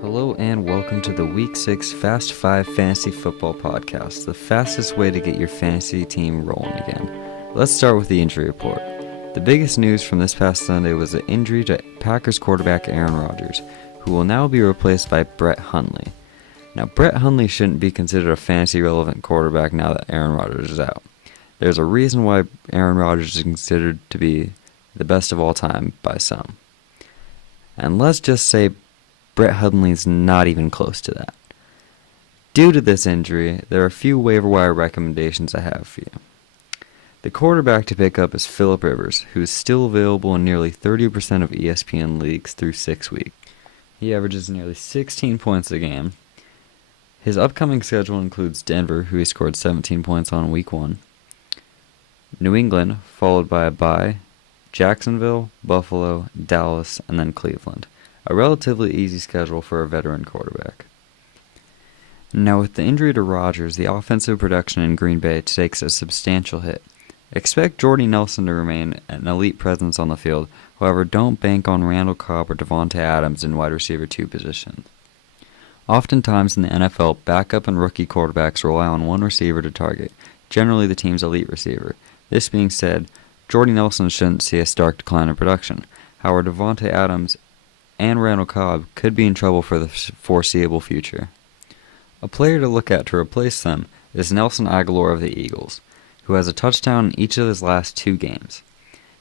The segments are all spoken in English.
Hello and welcome to the Week 6 Fast 5 Fantasy Football Podcast, the fastest way to get your fantasy team rolling again. Let's start with the injury report. The biggest news from this past Sunday was the injury to Packers quarterback Aaron Rodgers, who will now be replaced by Brett Hundley. Now, Brett Hundley shouldn't be considered a fantasy-relevant quarterback now that Aaron Rodgers is out. There's a reason why Aaron Rodgers is considered to be the best of all time by some. And let's just say Brett Hundley's not even close to that. Due to this injury, there are a few waiver wire recommendations I have for you. The quarterback to pick up is Phillip Rivers, who is still available in nearly 30% of ESPN leagues through 6 weeks. He averages nearly 16 points a game. His upcoming schedule includes Denver, who he scored 17 points on in Week 1, New England, followed by a bye, Jacksonville, Buffalo, Dallas, and then Cleveland. A relatively easy schedule for a veteran quarterback. Now, with the injury to Rodgers, the offensive production in Green Bay takes a substantial hit. Expect Jordy Nelson to remain an elite presence on the field, however, don't bank on Randall Cobb or Davante Adams in wide receiver 2 positions. Oftentimes in the NFL, backup and rookie quarterbacks rely on one receiver to target, generally the team's elite receiver. This being said, Jordy Nelson shouldn't see a stark decline in production. However, Davante Adams and Randall Cobb could be in trouble for the foreseeable future. A player to look at to replace them is Nelson Agholor of the Eagles, who has a touchdown in each of his last 2 games,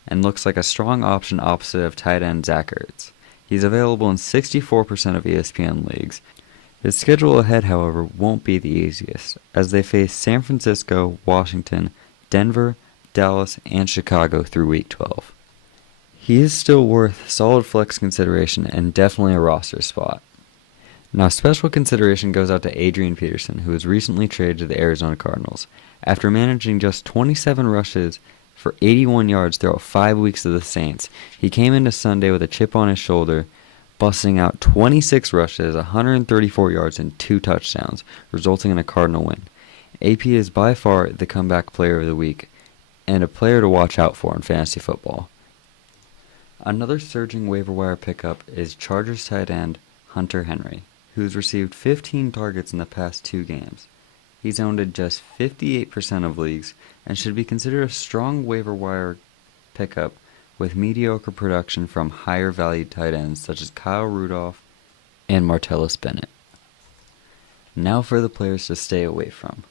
and looks like a strong option opposite of tight end Zach Ertz. He's available in 64% of ESPN leagues. His schedule ahead, however, won't be the easiest, as they face San Francisco, Washington, Denver, Dallas, and Chicago through Week 12. He is still worth solid flex consideration and definitely a roster spot. Now, special consideration goes out to Adrian Peterson, who was recently traded to the Arizona Cardinals. After managing just 27 rushes for 81 yards throughout 5 weeks of the Saints, he came into Sunday with a chip on his shoulder, busting out 26 rushes, 134 yards, and 2 touchdowns, resulting in a Cardinal win. AP is by far the comeback player of the week, and a player to watch out for in fantasy football. Another surging waiver wire pickup is Chargers tight end Hunter Henry, who's received 15 targets in the past 2 games. He's owned in just 58% of leagues and should be considered a strong waiver wire pickup with mediocre production from higher valued tight ends such as Kyle Rudolph and Martellus Bennett. Now for the players to stay away from.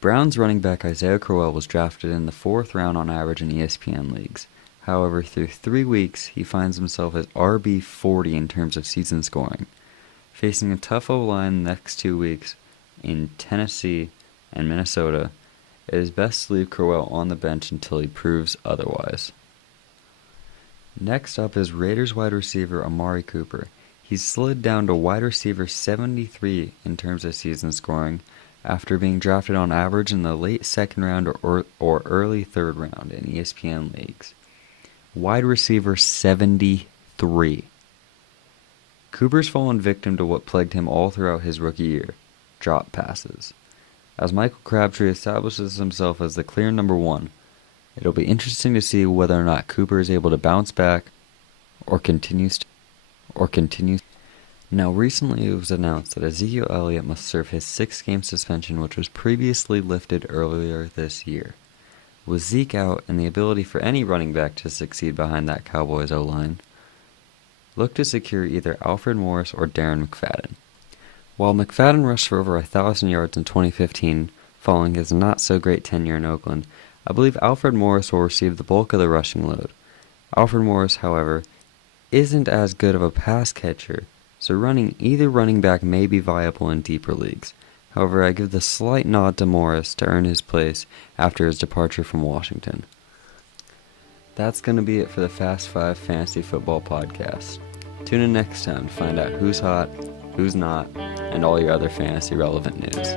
Browns running back Isaiah Crowell was drafted in the 4th round on average in ESPN leagues. However, through 3 weeks, he finds himself at RB40 in terms of season scoring. Facing a tough O-line the next 2 weeks in Tennessee and Minnesota, it is best to leave Crowell on the bench until he proves otherwise. Next up is Raiders wide receiver Amari Cooper. He's slid down to wide receiver 73 in terms of season scoring after being drafted on average in the late 2nd round or early 3rd round in ESPN leagues. Wide receiver 73. Cooper's fallen victim to what plagued him all throughout his rookie year, drop passes. As Michael Crabtree establishes himself as the clear number 1, it'll be interesting to see whether or not Cooper is able to bounce back or continues. Now, recently it was announced that Ezekiel Elliott must serve his 6-game suspension, which was previously lifted earlier this year. With Zeke out and the ability for any running back to succeed behind that Cowboys O-line, look to secure either Alfred Morris or Darren McFadden. While McFadden rushed for over 1,000 yards in 2015 following his not-so-great tenure in Oakland, I believe Alfred Morris will receive the bulk of the rushing load. Alfred Morris, however, isn't as good of a pass catcher, so running either running back may be viable in deeper leagues. However, I give the slight nod to Morris to earn his place after his departure from Washington. That's going to be it for the Fast 5 Fantasy Football Podcast. Tune in next time to find out who's hot, who's not, and all your other fantasy relevant news.